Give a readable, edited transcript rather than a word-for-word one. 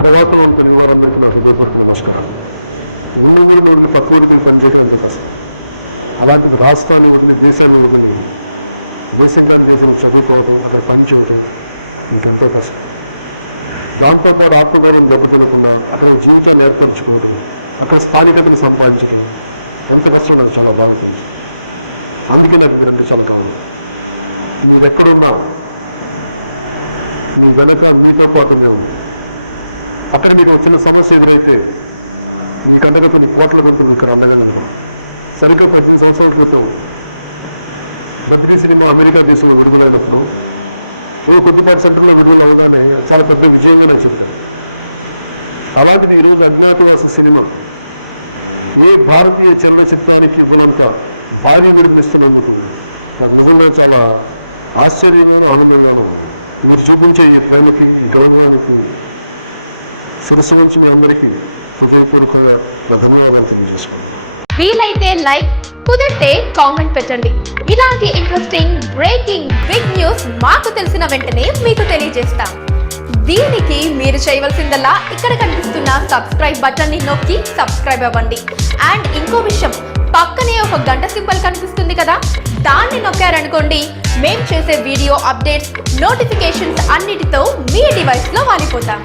ప్రవాసంలో ఉన్న తెలుగు వారందరికీ నా హృదయపూర్వక నమస్కారాలు. ఉన్న ఊరిని వదిలి పక్క ఊరికి పనిచేయడం ఎంతో కష్టం. అలాంటిది రాష్ట్రాన్ని వదిలి దేశాన్ని వదిలి దేశం కాని దేశం చదువుకోవటం, అక్కడ పని చేయటం ఇంకెంతో కష్టం. దాంతోపాటు ఆత్మగౌరవం దెబ్బతినకుండా అక్కడ జీవితాన్ని ఏర్పరచుకోవడం, అక్కడ స్థానికతను సంపాదించడం ఎంత కష్టం నాకు చాలా బాగా తెలుసు. అందుకే నాకు మీరంటే చాలా గౌరవం. మీరు ఎక్కడున్నా మీ వెనక మీతో పాటు మేము. అక్కడ మీకు చిన్న సమస్య ఎదురైతే మీకంటగా కొన్ని కోట్ల గొంతులు ఇక్కడ అండగా నిలబడం. సరిగ్గా 18 సంవత్సరాల క్రితం బద్రీ సినిమా అమెరికా దేశంలో విడుదలైనప్పుడు కొద్దిపాటి సెంటర్లో విడుదల అవగానే చాలా పెద్ద విజయంగానే చెప్పారు. అలాంటిది ఈరోజు అజ్ఞాతవాసి సినిమా ఏ భారతీయ చలనచిత్రానికి ఇవ్వనంత భారీ విడుదలిస్తున్నందుకు నాకు నిజంగా చాలా ఆశ్చర్యంగానూ ఆనందంగానూ ఉంది. మీరు చూపించే ఈ ప్రేమకి, గౌరవానికి శిరస్సు వంచి మీ అందరికీ హృదయపూర్వకంగా నా ధన్యవాదాలు తెలియజేసుకున్నాను. వీలైతే లైక్, కుదిరితే కామెంట్ పెట్టండి. ఇలాంటి ఇంట్రెస్టింగ్ బ్రేకింగ్ బిగ్ న్యూస్ మాకు తెలిసిన వెంటనే మీకు తెలియజేస్తాం. దీనికి మీరు చేయవలసిందల్లా ఇక్కడ కనిపిస్తున్న సబ్స్క్రైబ్ బటన్ ని నొక్కి సబ్స్క్రైబ్ అవ్వండి. అండ్ ఇంకో విషయం, పక్కనే ఒక గంట సింబల్ కనిపిస్తుంది కదా, దాన్ని నొక్కారనుకోండి మేము చేసే వీడియో అప్డేట్స్, నోటిఫికేషన్స్ అన్నిటితో మీ డివైస్ లో వాలిపోతాం.